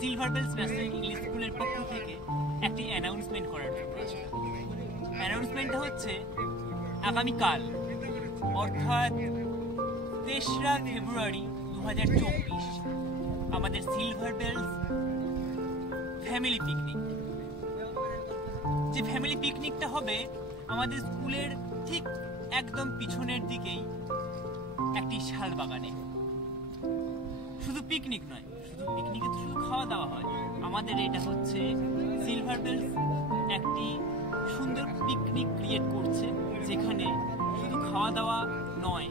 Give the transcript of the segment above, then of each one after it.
Silver bells national English স্কুলের পক্ষ থেকে একটি অ্যানাউন্সমেন্ট করার জন্য আসলাম। অ্যানাউন্সমেন্টটা হচ্ছে আগামীকাল অর্থাৎ 3রা ফেব্রুয়ারি 2024 আমাদের সিলভার বেলস ফ্যামিলি পিকনিক। যে ফ্যামিলি পিকনিকটা হবে আমাদের স্কুলের ঠিক একদম পিছনের দিকেই একটি শাল বাগানে। শুধু পিকনিক নয়, শুধু পিকনিকে তো শুধু খাওয়া দাওয়া হয়, আমাদের এটা হচ্ছে সিলভার বেলস একটি সুন্দর পিকনিক ক্রিয়েট করছে, যেখানে শুধু খাওয়া দাওয়া নয়,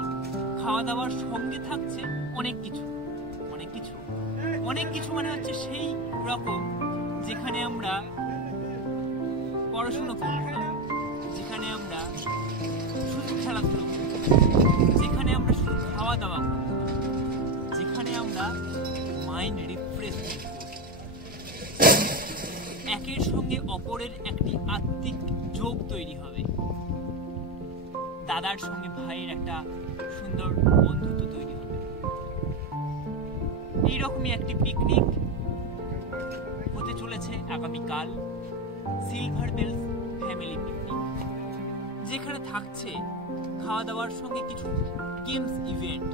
খাওয়া দাওয়ার সঙ্গে থাকছে অনেক কিছু মানে হচ্ছে সেই রকম যেখানে আমরা পড়াশোনা করব না, যেখানে আমরা শুধু খেলাধুলো করব, যেখানে আমরা শুধু খাওয়া দাওয়া করব, যেখানে আমরা মাইন্ড রিফ্রেশমেন্ট করব। একের সঙ্গে অপরের একটি আত্মিক যোগ তৈরি হবে, দাদার সঙ্গে ভাইয়ের একটা সুন্দর বন্ধুত্ব তৈরি হবে। এইরকমই একটি পিকনিক হতে চলেছে আগামীকাল, সিলভার বেলস ফ্যামিলি পিকনিক, যেখানে থাকছে খাওয়া দাওয়ার সঙ্গে কিছু গেমস ইভেন্ট।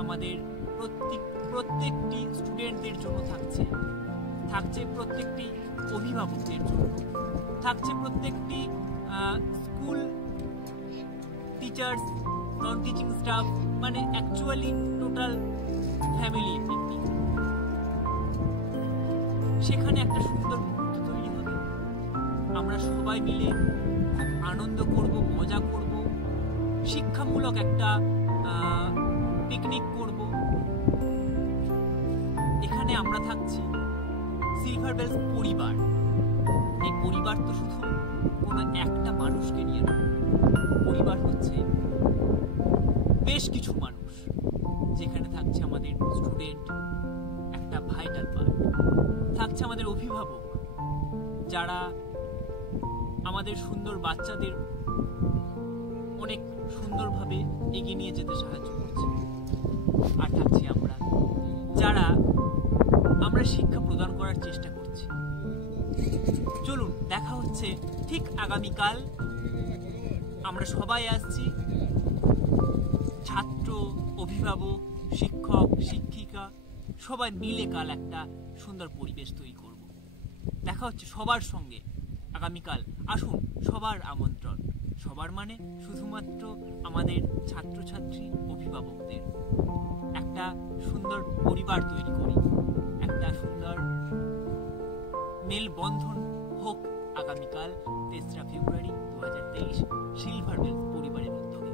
আমাদের প্রত্যেকটি স্টুডেন্টদের জন্য থাকছে প্রত্যেকটি অভিভাবকদের জন্য থাকছে, প্রত্যেকটি school teachers, non teaching staff, মানে অ্যাকচুয়ালি টোটাল ফ্যামিলি পিকনিক। সেখানে একটা সুন্দর মুহূর্ত তৈরি হবে, আমরা সবাই মিলে আনন্দ করব, মজা করব, শিক্ষামূলক একটা পিকনিক করব। এখানে আমরা থাকছি সিলভার বেলস পরিবার। এই পরিবার তো শুধু কোনো একটা মানুষকে নিয়ে নয়, পরিবার হচ্ছে বেশ কিছু মানুষ, যেখানে থাকছে আমাদের স্টুডেন্ট, একটা ভাইটাল পার্ট, থাকছে আমাদের অভিভাবক, যারা আমাদের সুন্দর বাচ্চাদের অনেক সুন্দরভাবে এগিয়ে নিয়ে যেতে সাহায্য করছে, আর থাকছি আমরা, যারা আমরা শিক্ষা প্রদান করার চেষ্টা করছি। চলুন, দেখা হচ্ছে ঠিক আগামীকাল। আমরা সবাই আসছি, ছাত্র, অভিভাবক, শিক্ষক, শিক্ষিকা, সবাই মিলে কাল একটা সুন্দর পরিবেশ তৈরি করব। দেখা হচ্ছে সবার সঙ্গে আগামীকাল। আসুন, সবার আমন্ত্রণ, সবার মানে শুধুমাত্র আমাদের ছাত্রছাত্রী, অভিভাবকদের। একটা সুন্দর পরিবার তৈরি করি, একটা সুন্দর মেলবন্ধন হোক আগামীকাল 3রা ফেব্রুয়ারি 2023 সিলভার বেলস পরিবারের উদ্যোগে।